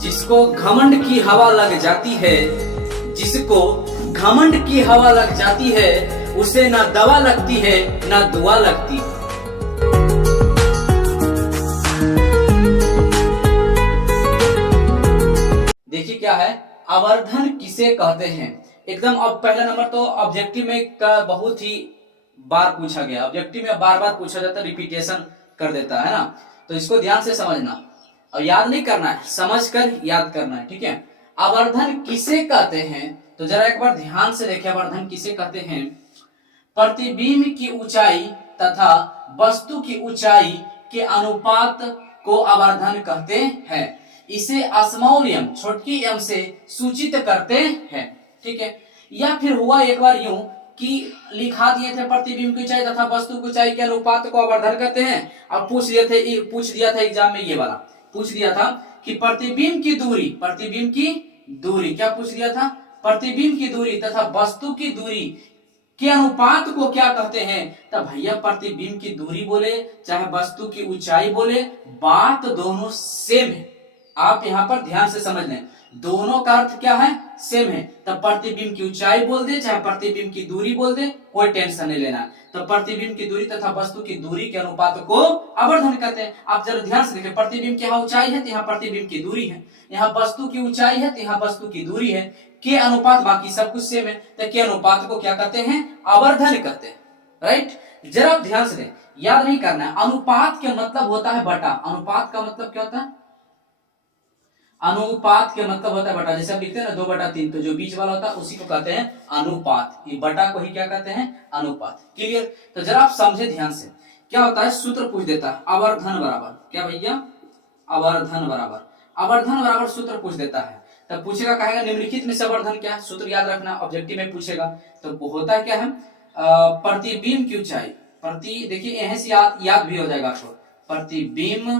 जिसको घमंड की हवा लग जाती है, जिसको घमंड की हवा लग जाती है, उसे ना दवा लगती है ना दुआ लगती है। देखिए क्या है, आवर्धन किसे कहते हैं। एकदम अब पहला नंबर तो ऑब्जेक्टिव में का बहुत ही बार पूछा गया, ऑब्जेक्टिव में बार बार पूछा जाता है, रिपीटेशन कर देता है ना, तो इसको ध्यान से समझना और याद नहीं करना है, समझकर याद करना है, ठीक है। आवर्धन किसे कहते हैं, तो जरा एक बार ध्यान से देखिए, आवर्धन किसे कहते हैं। प्रतिबिंब की ऊंचाई तथा वस्तु की ऊंचाई के अनुपात को आवर्धन कहते हैं। इसे स्मॉल एम छोटी एम से सूचित करते हैं, ठीक है। या फिर हुआ एक बार यूं कि लिखा दिए थे प्रतिबिंब की ऊंचाई तथा वस्तु की ऊंचाई के अनुपात को आवर्धन कहते हैं। अब पूछ दिया था एग्जाम में, ये वाला पूछ दिया था कि प्रतिबिंब की दूरी, प्रतिबिंब की दूरी क्या पूछ दिया था, प्रतिबिंब की दूरी तथा वस्तु की दूरी के अनुपात को क्या कहते हैं। तब भैया प्रतिबिंब की दूरी बोले चाहे वस्तु की ऊंचाई बोले, बात दोनों सेम है। आप यहां पर ध्यान से समझ लें, दोनों का अर्थ क्या है, सेम है। तब प्रतिबिंब की ऊंचाई बोल दे चाहे प्रतिबिंब की दूरी बोल दे, कोई टेंशन नहीं लेना। तो प्रतिबिंब की दूरी तथा वस्तु की दूरी के अनुपात को आवर्धन कहते हैं। आप जरा ध्यान से देखिए, प्रतिबिंब की यहाँ ऊंचाई है तो यहाँ प्रतिबिंब की दूरी है, यहाँ वस्तु की ऊंचाई है तो यहाँ वस्तु की दूरी है, के अनुपात बाकी सब कुछ सेम है, तो के अनुपात को क्या कहते हैं, आवर्धन कहते हैं, राइट। जरा ध्यान से दें, याद नहीं करना है। अनुपात के मतलब होता है बटा, अनुपात का मतलब क्या होता है, अनुपात के मतलब होता है बटा। जैसे आप लिखते हैं ना 2/3, तो जो बीच वाला होता है उसी को कहते हैं अनुपात, ये बटा को ही क्या कहते हैं, अनुपात। क्लियर। तो जरा आप समझे ध्यान से, क्या होता है, सूत्र पूछ देता है, आवर्धन बराबर क्या भैया, आवर्धन बराबर सूत्र पूछ देता है। तब पूछेगा, कहेगा निम्नलिखित में से आवर्धन क्या है, सूत्र याद रखना, ऑब्जेक्टिव में पूछेगा। तो होता है क्या है, प्रतिबिंब की ऊंचाई, देखिए यहां से याद भी हो जाएगा आपको, प्रतिबिंब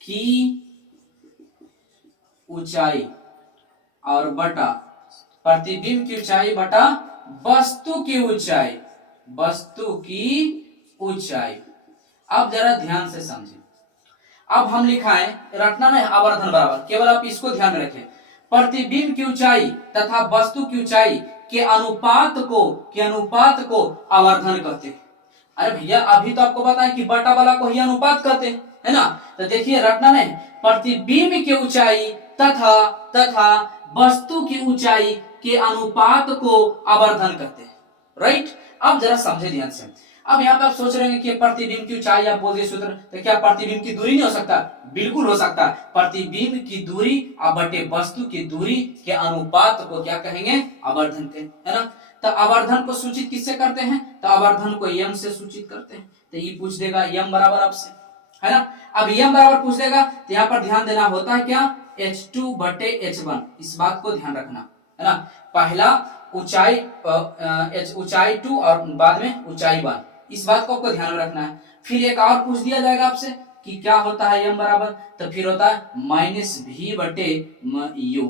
की ऊंचाई और बटा प्रतिबिंब की ऊंचाई बटा वस्तु की ऊंचाई, वस्तु की ऊंचाई। अब जरा ध्यान से समझिए, अब हम लिखाएं, रखना नहीं आवर्धन बराबर, केवल आप इसको ध्यान में रखें, प्रतिबिंब की ऊंचाई तथा वस्तु की ऊंचाई के अनुपात को आवर्धन कहते हैं। अरे भैया अभी तो आपको पता है कि बटा वाला को ही अनुपात कहते हैं, है ना। तो देखिए रटना नहीं, प्रतिबिंब की ऊंचाई तथा वस्तु की ऊंचाई के अनुपात को आवर्धन कहते हैं, राइट। अब जरा समझे ध्यान से। अब यहाँ पे आप सोच रहे हैं कि प्रतिबिंब की ऊंचाई आप बोल दिए सूत्र, तो क्या प्रतिबिंब की दूरी नहीं हो सकता, बिल्कुल हो सकता है। प्रतिबिंब की दूरी बटे वस्तु की दूरी के अनुपात को क्या कहेंगे, आवर्धन कहेंगे, है ना। तो आवर्धन को सूचित किससे करते हैं, तो आवर्धन को यम से सूचित करते हैं। तो ये पूछ देगा यम बराबर आपसे, है ना। अब यम बराबर पूछ देगा तो यहाँ पर ध्यान देना होता है क्या, H2/H1, इस बात को ध्यान रखना, है ना। पहला ऊंचाई ऊंचाई 2 और बाद में ऊंचाई 1, इस बात को आपको ध्यान में रखना है। फिर एक और पूछ दिया जाएगा आपसे कि क्या होता है यम बराबर, तो फिर होता है -v/u।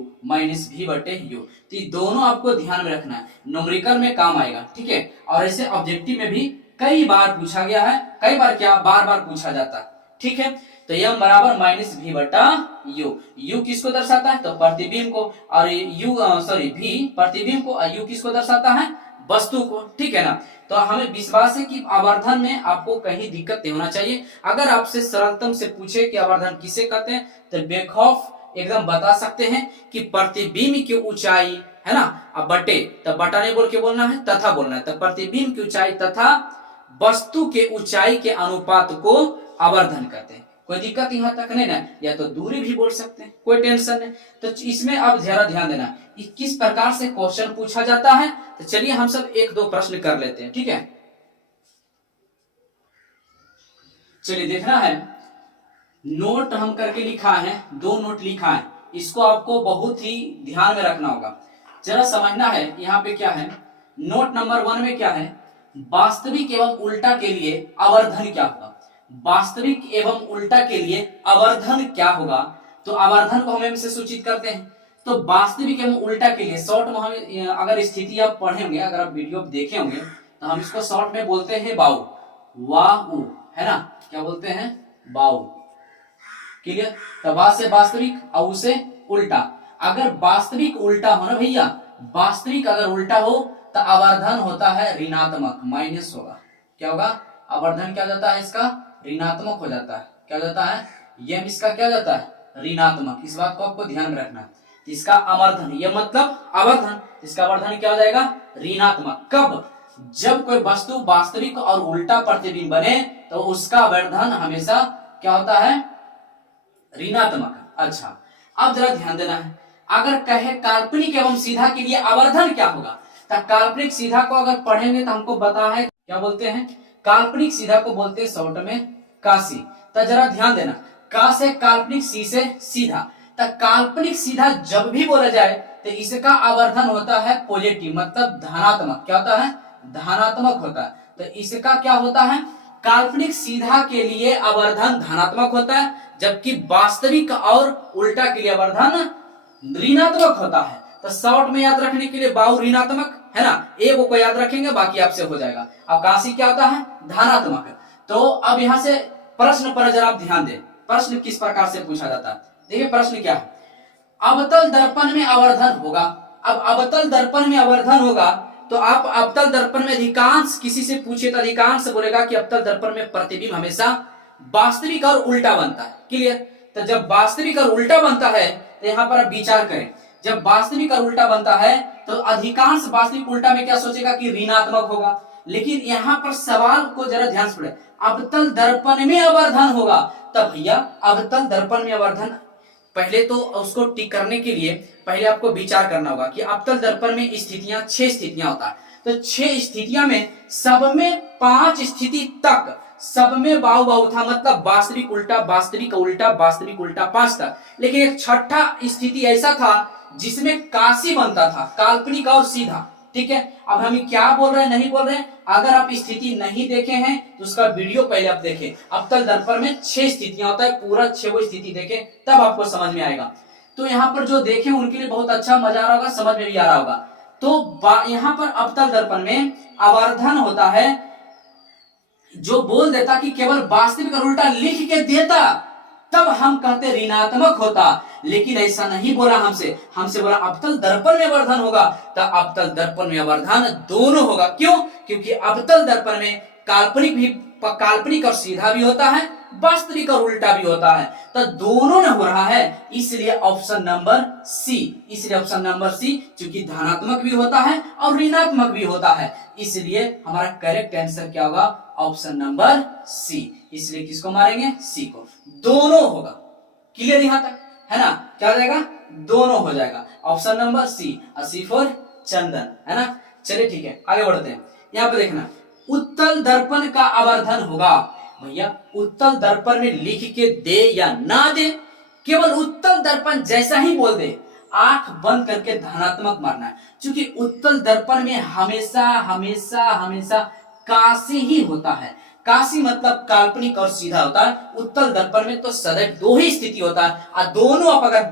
तो ये दोनों आपको ध्यान में रखना है, न्यूमेरिकल में काम आएगा, ठीक है। और ऐसे ऑब्जेक्टिव में भी कई बार पूछा गया है, कई बार क्या बार बार पूछा जाता है, ठीक है। तो यम बराबर -v/u, u किसको दर्शाता है, तो प्रतिबिंब को, और v प्रतिबिंब को, और u किसको दर्शाता है, वस्तु को, ठीक है ना। तो हमें विश्वास है कि आवर्धन में आपको कहीं दिक्कत नहीं होना चाहिए। अगर आपसे सरलतम से पूछे कि आवर्धन किसे कहते हैं, तो बेखौफ एकदम बता सकते हैं कि प्रतिबिंब की ऊंचाई, है ना। अब बटे, तब बटा नहीं बोल के बोलना है, तथा बोलना है। तो प्रतिबिंब की ऊंचाई तथा वस्तु के ऊंचाई के अनुपात को आवर्धन कहते हैं। कोई दिक्कत यहाँ तक नहीं ना, या तो दूरी भी बोल सकते हैं, कोई टेंशन नहीं। तो इसमें अब जरा ध्यान देना किस प्रकार से क्वेश्चन पूछा जाता है। तो चलिए हम सब 1-2 प्रश्न कर लेते हैं, ठीक है। चलिए देखना है, नोट हम करके लिखा है, 2 नोट लिखा है, इसको आपको बहुत ही ध्यान में रखना होगा, जरा समझना है। यहाँ पे क्या है, नोट नंबर 1 में क्या है, वास्तविक एवं उल्टा के लिए आवर्धन क्या होगा, वास्तविक एवं उल्टा के लिए आवर्धन क्या होगा। तो आवर्धन को हम से सूचित करते हैं। तो वास्तविक एवं उल्टा के लिए शॉर्ट में हम, अगर स्थिति आप पढ़े होंगे, अगर आप वीडियो देखे होंगे, तो हम इसको शॉर्ट में बोलते हैं बाउ, वाउ, है ना, क्या बोलते हैं, बाउ। क्लियर। तो वा से वास्तविक और उसे उल्टा। अगर वास्तविक उल्टा हो ना भैया, वास्तविक अगर उल्टा हो तो आवर्धन होता है ऋणात्मक, माइनस होगा। क्या होगा? आवर्धन क्या जाता है इसका? ऋणात्मक हो जाता है। क्या जाता है? यम इसका क्या जाता है? ऋणात्मक। इस बात को आपको ध्यान में रखना है। इसका आवर्धन, ये मतलब आवर्धन, इसका आवर्धन क्या हो जाएगा? ऋणात्मक। कब? जब कोई वस्तु वास्तविक और उल्टा प्रतिबिंब बने तो उसका आवर्धन हमेशा क्या होता है? ऋणात्मक। अच्छा, अब जरा ध्यान देना है, अगर कहे काल्पनिक एवं सीधा के लिए आवर्धन क्या होगा, तो काल्पनिक सीधा को अगर पढ़ेंगे तो हमको पता है क्या बोलते हैं, काल्पनिक सीधा को बोलते हैं शॉर्ट में काशी। तो जरा ध्यान देना, का से काल्पनिक, सी से सीधा। तो काल्पनिक सीधा जब भी बोला जाए तो इसका आवर्धन होता है पॉजिटिव, मतलब धनात्मक। क्या होता है? धनात्मक होता है। तो इसका क्या होता है? काल्पनिक सीधा के लिए आवर्धन धनात्मक होता है, जबकि वास्तविक और उल्टा के लिए आवर्धन ऋणात्मक होता है। तो शॉर्ट में याद रखने के लिए बाहु ऋणात्मक है ना, एक को याद रखेंगे, बाकी आपसे हो जाएगा। अब काशी क्या होता है? धनात्मक। तो अब यहां से प्रश्न पर जरा आप ध्यान दें, प्रश्न किस प्रकार से पूछा जाता है। देखिए प्रश्न क्या है, अवतल दर्पण में आवर्धन होगा। अब अवतल दर्पण में आवर्धन होगा तो आप अवतल दर्पण में अधिकांश, किसी से पूछे तो अधिकांश बोलेगा कि अवतल दर्पण में प्रतिबिंब हमेशा वास्तविक और उल्टा बनता है। क्लियर। तो जब वास्तविक और उल्टा बनता है तो यहाँ पर आप विचार करें, जब वास्तविक और उल्टा बनता है तो अधिकांश वास्तविक उल्टा में क्या सोचेगा कि ऋणात्मक होगा। लेकिन यहाँ पर सवाल को जरा ध्यान से पढ़े, अवतल दर्पण में आवर्धन होगा, तब भैया अवतल दर्पण में आवर्धन, पहले तो उसको टिक करने के लिए पहले आपको विचार करना होगा कि अवतल दर्पण में स्थितियां 6 स्थितियां होता है। तो 6 स्थितियां में सब में 5 स्थिति तक सब में बाहु बाहु था, मतलब वास्तविक उल्टा वास्तविक उल्टा वास्तविक उल्टा 5 तक। लेकिन एक छठा स्थिति ऐसा था जिसमें काशी बनता था, काल्पनिक और सीधा। ठीक है। अब हम क्या बोल रहे हैं, नहीं बोल रहे हैं, अगर आप स्थिति नहीं देखे हैं तो उसका वीडियो पहले आप देखें। अवतल दर्पण में 6 स्थितियां होता है, पूरा 6 स्थिति देखें तब आपको समझ में आएगा। तो यहाँ पर जो देखे उनके लिए बहुत अच्छा मजा आ रहा होगा, समझ में भी आ रहा होगा। तो यहाँ पर अवतल दर्पण में आवर्धन होता है, जो बोल देता कि केवल वास्तविक और उल्टा लिख के देता तब हम कहते ऋणात्मक होता। लेकिन ऐसा नहीं बोला हमसे बोला अवतल दर्पण में आवर्धन होगा, तो अवतल दर्पण में आवर्धन दोनों होगा। क्यों? क्योंकि अवतल दर्पण में काल्पनिक और सीधा भी होता है, वास्तविक और उल्टा भी होता है, तो दोनों में हो रहा है। इसलिए ऑप्शन नंबर सी, क्योंकि धनात्मक भी होता है और ऋणात्मक भी होता है, इसलिए हमारा करेक्ट आंसर क्या होगा? Option number C. इसलिए किसको मारेंगे? सी को। दोनों होगा। क्लियर यहां तक है ना? क्या हो जाएगा? दोनों हो जाएगा। Option number C, C for chandan, है ना। चलिए ठीक है, आगे बढ़ते हैं। यहाँ पे देखना, उत्तल दर्पण का आवर्धन होगा। भैया उत्तल दर्पण में लिख के दे या ना दे, केवल उत्तल दर्पण जैसा ही बोल दे, आंख बंद करके धनात्मक मारना है। क्योंकि उत्तल दर्पण में हमेशा हमेशा हमेशा काशी ही होता है। काशी मतलब काल्पनिक और सीधा होता है। उत्तल दर्पण में तो सदैव 2 ही स्थिति होता है, और दोनों आप अगर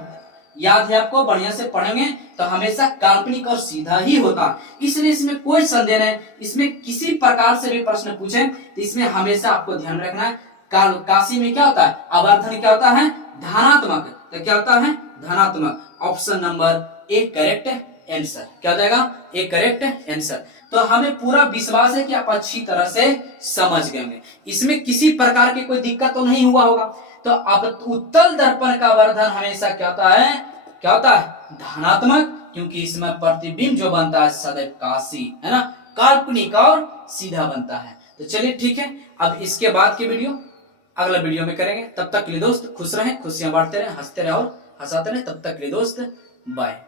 याद है आपको बढ़िया से पढ़ेंगे तो हमेशा काल्पनिक और सीधा ही होता है। इसलिए इसमें कोई संदेह नहीं, इसमें किसी प्रकार से भी प्रश्न पूछे तो इसमें हमेशा आपको ध्यान रखना है, काशी में क्या होता है? आवर्धन क्या होता है? धनात्मक। तो क्या होता है? धनात्मक। Option number A correct answer. क्या हो जाएगा? A correct answer. तो हमें पूरा विश्वास है कि आप अच्छी तरह से समझ गए होंगे, इसमें किसी प्रकार की कोई दिक्कत तो नहीं हुआ होगा। तो अब उत्तल दर्पण का आवर्धन हमेशा क्या होता है? क्या होता है? धनात्मक, क्योंकि इसमें प्रतिबिंब जो बनता है सदैव काशी, है ना, काल्पनिक और सीधा बनता है। तो चलिए ठीक है, अब इसके बाद की वीडियो अगला वीडियो में करेंगे। तब तक के लिए दोस्त खुश रहें, खुशियां बांटते रहें, हंसते रहें और हंसाते रहें। तब तक के लिए दोस्त बाय।